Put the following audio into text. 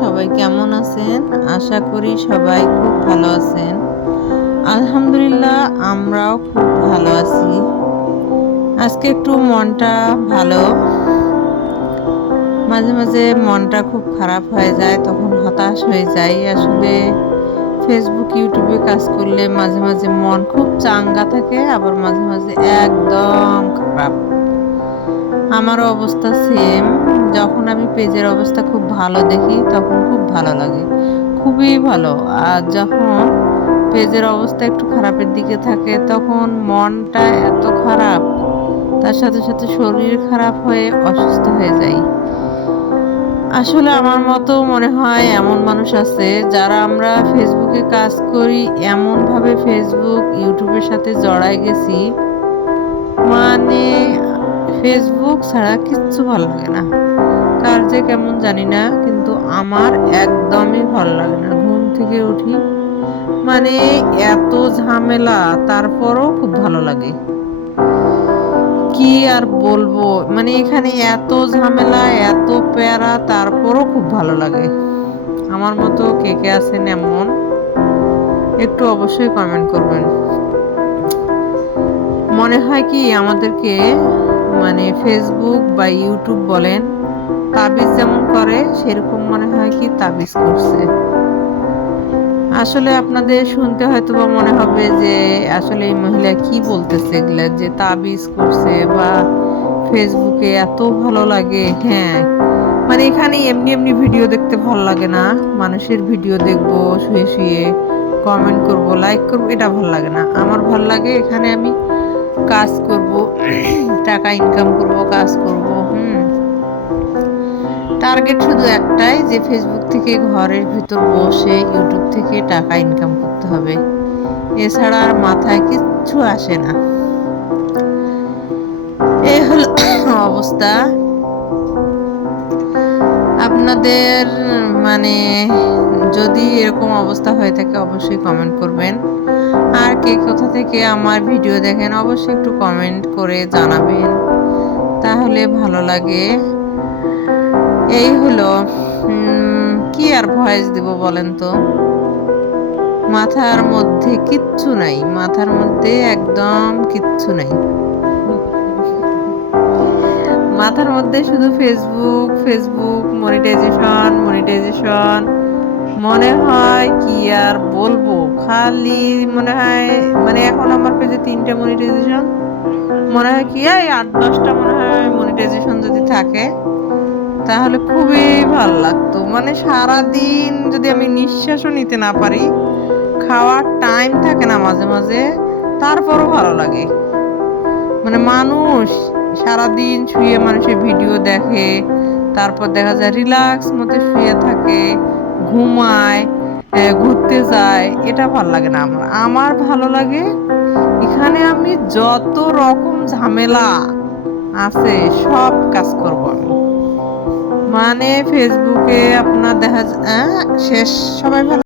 সবাই কেমন আছেন? আশা করি সবাই খুব ভালো আছেন। আলহামদুলিল্লাহ আমরাও খুব ভালো আছি। আজকে একটু মনটা ভালো। মাঝে মাঝে মনটা খুব খারাপ হয়ে যায়, তখন হতাশ হয়ে যাই। আসলে ফেসবুক ইউটিউবে কাজ করলে মাঝে মাঝে মন খুব চাঙ্গা থাকে, আবার মাঝে মাঝে একদম খারাপ। আমারও অবস্থা সেম। যখন আমি পেজের অবস্থা খুব ভালো দেখি তখন খুব ভালো লাগে, খুবই ভালো। আর যখন পেজের অবস্থা একটু খারাপের দিকে থাকে তখন মনটা এত খারাপ, তার সাথে সাথে শরীর খারাপ হয়ে অসুস্থ হয়ে যায়। আসলে আমার মতো মনে হয় এমন মানুষ আছে যারা আমরা ফেসবুকে কাজ করি, এমনভাবে ফেসবুক ইউটিউবের সাথে জড়ায় গেছি, মানে ফেসবুক ছাড়া কিচ্ছু ভালো লাগে না। কার যে কেমন জানি না, কিন্তু আমার একদমই ভালো লাগে না। ঘুম থেকে উঠি মানে এত ঝামেলা, তারপরও খুব ভালো লাগে। কি আর বলবো, মানে এখানে এত ঝামেলা, এত প্যারা, তারপরও খুব ভালো লাগে। আমার মতো কে কে আছেন এমন, একটু অবশ্যই কমেন্ট করবেন। মনে হয় কি আমাদেরকে, মানে ফেসবুক বা ইউটিউব বলেন, তাবিজ যেমন করে সেরকম মনে হয় কি তাবিজ করছে। আসলে আপনাদের শুনতে হয়তো বা মনে হবে যে আসলে এই মহিলা কি বলতেছে এগুলা, যে তাবিজ করছে বা ফেসবুকে এত ভালো লাগে। হ্যাঁ, মানে এখানে এমনি এমনি ভিডিও দেখতে ভালো লাগে না। মানুষের ভিডিও দেখবো শুয়ে শুয়ে, কমেন্ট করব, লাইক করব, এটা ভালো লাগে না। আমার ভালো লাগে এখানে আমি কাজ করব, টাকা ইনকাম করব, কাজ করব। টার্গেট শুধু একটাই, যে ফেসবুক থেকে ঘরের ভিতর বসে ইউটিউব থেকে টাকা ইনকাম করতে হবে। এছাড়া আর মাথায় কিচ্ছু আসে না। এই হলো অবস্থা। আপনাদের মানে যদি এরকম অবস্থা হয়ে থাকে অবশ্যই কমেন্ট করবেন। আর কে কোথা থেকে আমার ভিডিও দেখেন অবশ্যই একটু কমেন্ট করে জানাবেন, তাহলে ভালো লাগে। এই হলো কি আর ভয়েস দিব বলেন তো। মাথার মধ্যে কিচ্ছু নাই, মাথার মধ্যে একদম কিচ্ছু নাই। মাথার মধ্যে শুধু ফেসবুক ফেসবুক, মনিটাইজেশন মনিটাইজেশন। মনে হয় কি আর বলবো, খালি মনে হয়, মানে এখন আমার পেজে 3টে মনিটাইজেশন। মনে হয় কি এই 8-10টা মনে হয় মনিটাইজেশন যদি থাকে তাহলে খুবই ভালো লাগতো। মানে সারাদিন যদি আমি নিঃশ্বাসও নিতে না পারি, খাওয়ার টাইম থাকে না মাঝে মাঝে, তারপরও ভালো লাগে। মানে মানুষ সারাদিন শুয়ে মানুষের ভিডিও দেখে, তারপর দেখা যায় রিল্যাক্স মতো শুয়ে থাকে, ঘুমায়, ঘুরতে যায়, এটা ভালো লাগে না আমার। আমার ভালো লাগে এখানে আমি যত রকম ঝামেলা আছে সব কাজ করব আমি। মানে ফেসবুকে আপনার দেখা শেষ। সবাই ভালো।